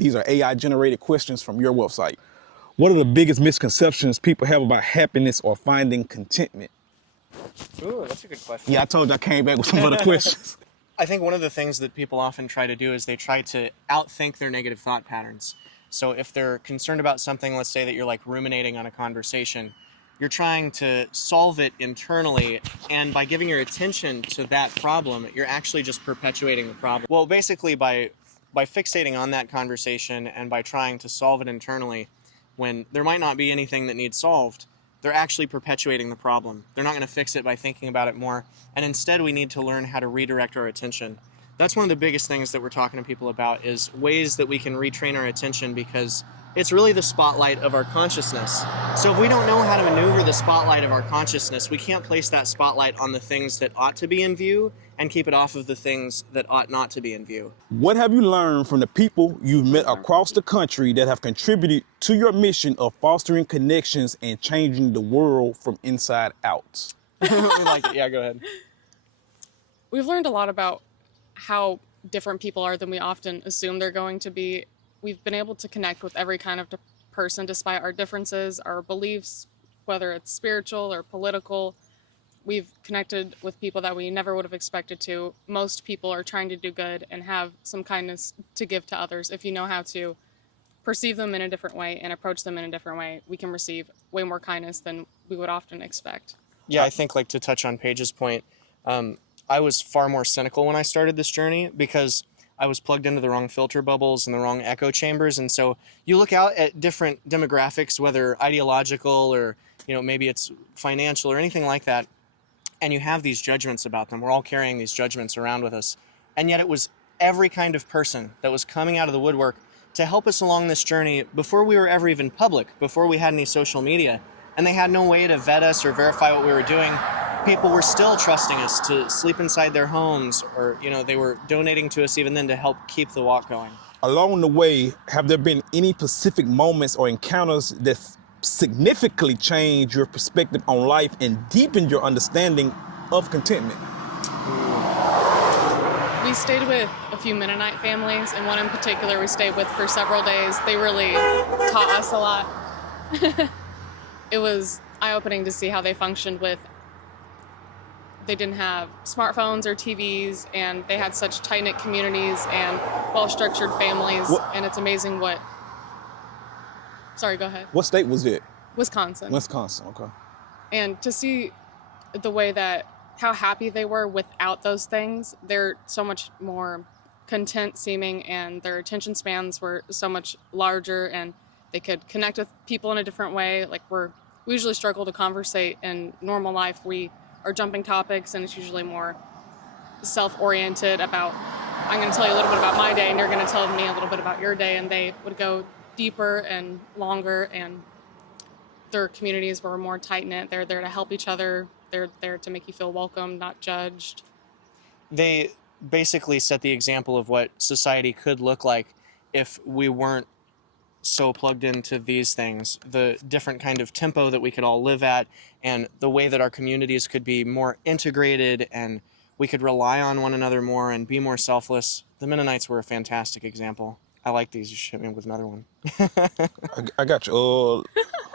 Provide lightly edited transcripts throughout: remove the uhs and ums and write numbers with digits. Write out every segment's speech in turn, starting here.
These are AI-generated questions from your website. What are the biggest misconceptions people have about happiness or finding contentment? Ooh, that's a good question. Yeah, I told you I came back with some other questions. I think one of the things that people often try to do is they try to outthink their negative thought patterns. So if they're concerned about something, let's say that you're like ruminating on a conversation, you're trying to solve it internally, and by giving your attention to that problem, you're actually just perpetuating the problem. Well, basically by fixating on that conversation and by trying to solve it internally, when there might not be anything that needs solved, they're actually perpetuating the problem. They're not going to fix it by thinking about it more. And instead, we need to learn how to redirect our attention. That's one of the biggest things that we're talking to people about, is ways that we can retrain our attention, because it's really the spotlight of our consciousness. So if we don't know how to maneuver the spotlight of our consciousness, we can't place that spotlight on the things that ought to be in view and keep it off of the things that ought not to be in view. What have you learned from the people you've met across the country that have contributed to your mission of fostering connections and changing the world from inside out? We like it. Yeah, go ahead. We've learned a lot about how different people are than we often assume they're going to be. We've been able to connect with every kind of person despite our differences, our beliefs, whether it's spiritual or political. We've connected with people that we never would have expected to. Most people are trying to do good and have some kindness to give to others. If you know how to perceive them in a different way and approach them in a different way, we can receive way more kindness than we would often expect. Yeah, I think, like, to touch on Paige's point, I was far more cynical when I started this journey, because I was plugged into the wrong filter bubbles and the wrong echo chambers. And so you look out at different demographics, whether ideological or, maybe it's financial or anything like that, and you have these judgments about them. We're all carrying these judgments around with us. And yet it was every kind of person that was coming out of the woodwork to help us along this journey before we were ever even public, before we had any social media. And they had no way to vet us or verify what we were doing. People were still trusting us to sleep inside their homes, or, they were donating to us even then to help keep the walk going. Along the way, have there been any specific moments or encounters that significantly changed your perspective on life and deepened your understanding of contentment? We stayed with a few Mennonite families, and one in particular we stayed with for several days. They really taught us a lot. It was eye-opening to see how they functioned with. They didn't have smartphones or TVs, and they had such tight-knit communities and well-structured families. And it's amazing what... Sorry, go ahead. What state was it? Wisconsin. Wisconsin, okay. And to see the way that, how happy they were without those things, they're so much more content seeming, and their attention spans were so much larger, and they could connect with people in a different way. Like, we usually struggle to conversate in normal life. We are jumping topics, and it's usually more self-oriented about, I'm going to tell you a little bit about my day, and you're going to tell me a little bit about your day. And they would go deeper and longer, and their communities were more tight-knit. They're there to help each other. They're there to make you feel welcome, not judged. They basically set the example of what society could look like if we weren't so plugged into these things, the different kind of tempo that we could all live at, and the way that our communities could be more integrated, and we could rely on one another more and be more selfless. The Mennonites were a fantastic example. I like these. You should hit me with another one. I got you.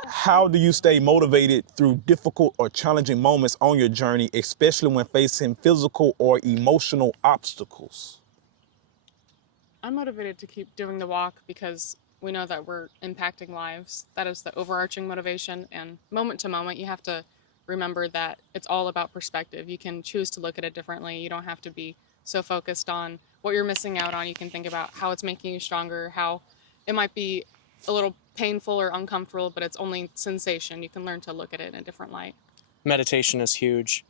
How do you stay motivated through difficult or challenging moments on your journey, especially when facing physical or emotional obstacles? I'm motivated to keep doing the walk because we know that we're impacting lives. That is the overarching motivation. And moment to moment, you have to remember that it's all about perspective. You can choose to look at it differently. You don't have to be so focused on what you're missing out on. You can think about how it's making you stronger, how it might be a little painful or uncomfortable, but it's only sensation. You can learn to look at it in a different light. Meditation is huge.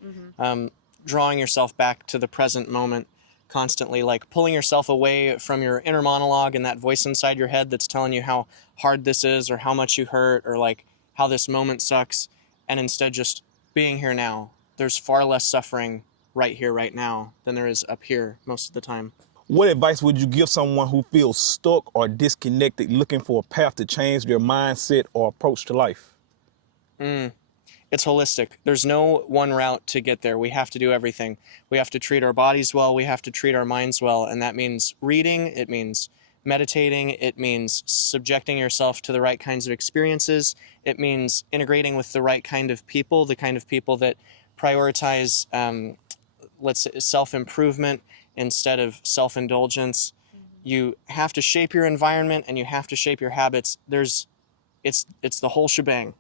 Drawing yourself back to the present moment constantly, like pulling yourself away from your inner monologue and that voice inside your head that's telling you how hard this is, or how much you hurt, or like how this moment sucks, and instead just being here now. There's far less suffering right here, right now, than there is up here most of the time. What advice would you give someone who feels stuck or disconnected, looking for a path to change their mindset or approach to life? It's holistic. There's no one route to get there. We have to do everything. We have to treat our bodies well. We have to treat our minds well. And that means reading. It means meditating. It means subjecting yourself to the right kinds of experiences. It means integrating with the right kind of people, the kind of people that prioritize, let's say, self-improvement instead of self-indulgence. You have to shape your environment and you have to shape your habits. It's the whole shebang.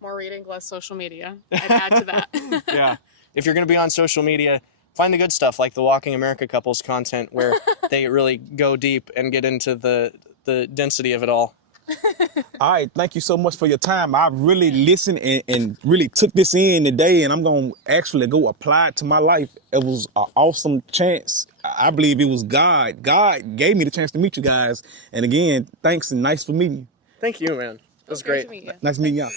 More reading, less social media. I'd add to that. Yeah. If you're going to be on social media, find the good stuff like the Walking America couples content where they really go deep and get into the density of it all. All right, thank you so much for your time. I really listened and really took this in today, and I'm going to actually go apply it to my life. It was an awesome chance. I believe it was God. God gave me the chance to meet you guys. And again, thanks and nice for meeting you. Thank you, man. It was great. To meet you. Nice meeting y'all.